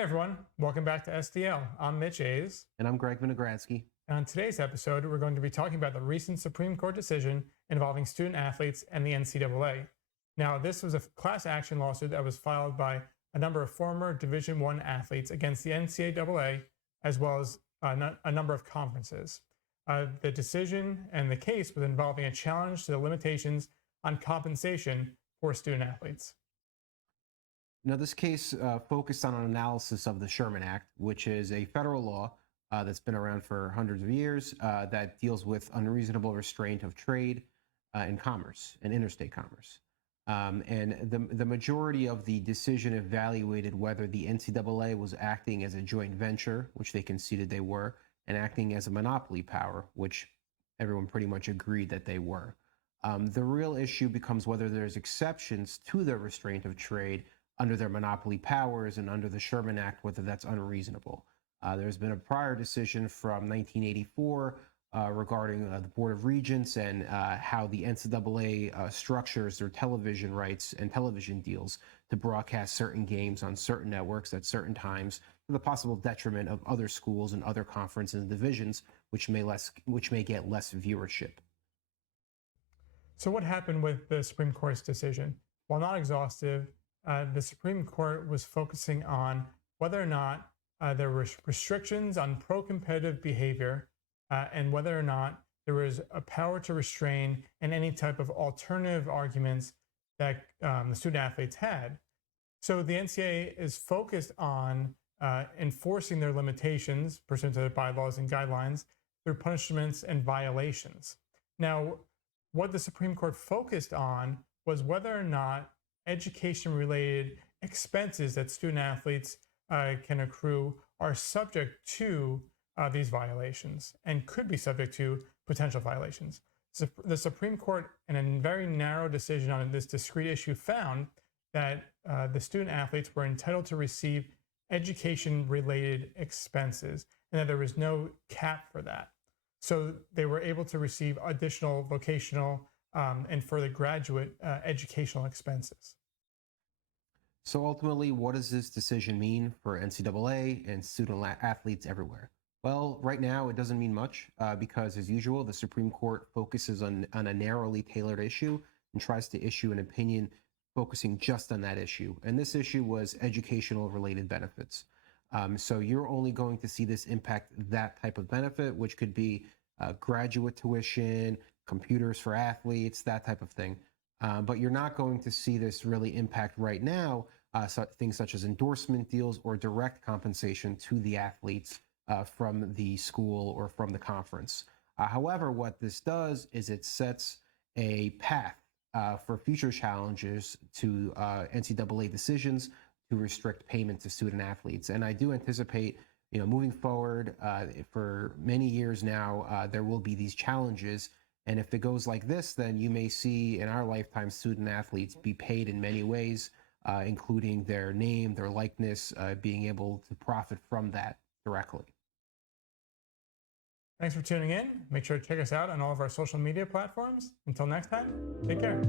Hey everyone, welcome back to SDL. I'm Mitch A's. And I'm Greg Vinogradsky. And on today's episode, we're going to be talking about the recent Supreme Court decision involving student athletes and the NCAA. Now, this was a class action lawsuit that was filed by a number of former Division I athletes against the NCAA, as well as a number of conferences. The decision and the case was involving a challenge to the limitations on compensation for student athletes. Now, this case focused on an analysis of the Sherman Act, which is a federal law that's been around for hundreds of years that deals with unreasonable restraint of trade and commerce and interstate commerce. And the majority of the decision evaluated whether the NCAA was acting as a joint venture, which they conceded they were, and acting as a monopoly power, which everyone pretty much agreed that they were. The real issue becomes whether there's exceptions to the restraint of trade under their monopoly powers and under the Sherman Act, whether that's unreasonable. There's been a prior decision from 1984 regarding the Board of Regents and how the NCAA structures their television rights and television deals to broadcast certain games on certain networks at certain times, to the possible detriment of other schools and other conferences and divisions, which may get less viewership. So what happened with the Supreme Court's decision? While not exhaustive, the Supreme Court was focusing on whether or not there were restrictions on pro-competitive behavior and whether or not there was a power to restrain and any type of alternative arguments that the student athletes had. So the NCAA is focused on enforcing their limitations pursuant to their bylaws and guidelines through punishments and violations. Now, what the Supreme Court focused on was whether or not education-related expenses that student athletes can accrue are subject to these violations and could be subject to potential violations. So the Supreme Court, in a very narrow decision on this discrete issue, found that the student athletes were entitled to receive education-related expenses and that there was no cap for that. So they were able to receive additional vocational and further graduate educational expenses. So ultimately, what does this decision mean for NCAA and student athletes everywhere? Well, right now it doesn't mean much because, as usual, the Supreme Court focuses on a narrowly tailored issue and tries to issue an opinion focusing just on that issue. And this issue was educational related benefits. So you're only going to see this impact that type of benefit, which could be graduate tuition, computers for athletes, that type of thing. But you're not going to see this really impact right now things such as endorsement deals or direct compensation to the athletes from the school or from the conference. However, what this does is it sets a path for future challenges to NCAA decisions to restrict payment to student athletes. And I do anticipate, moving forward for many years now, there will be these challenges. And if it goes like this, then you may see in our lifetime student athletes be paid in many ways, including their name, their likeness, being able to profit from that directly. Thanks for tuning in. Make sure to check us out on all of our social media platforms. Until next time, take care.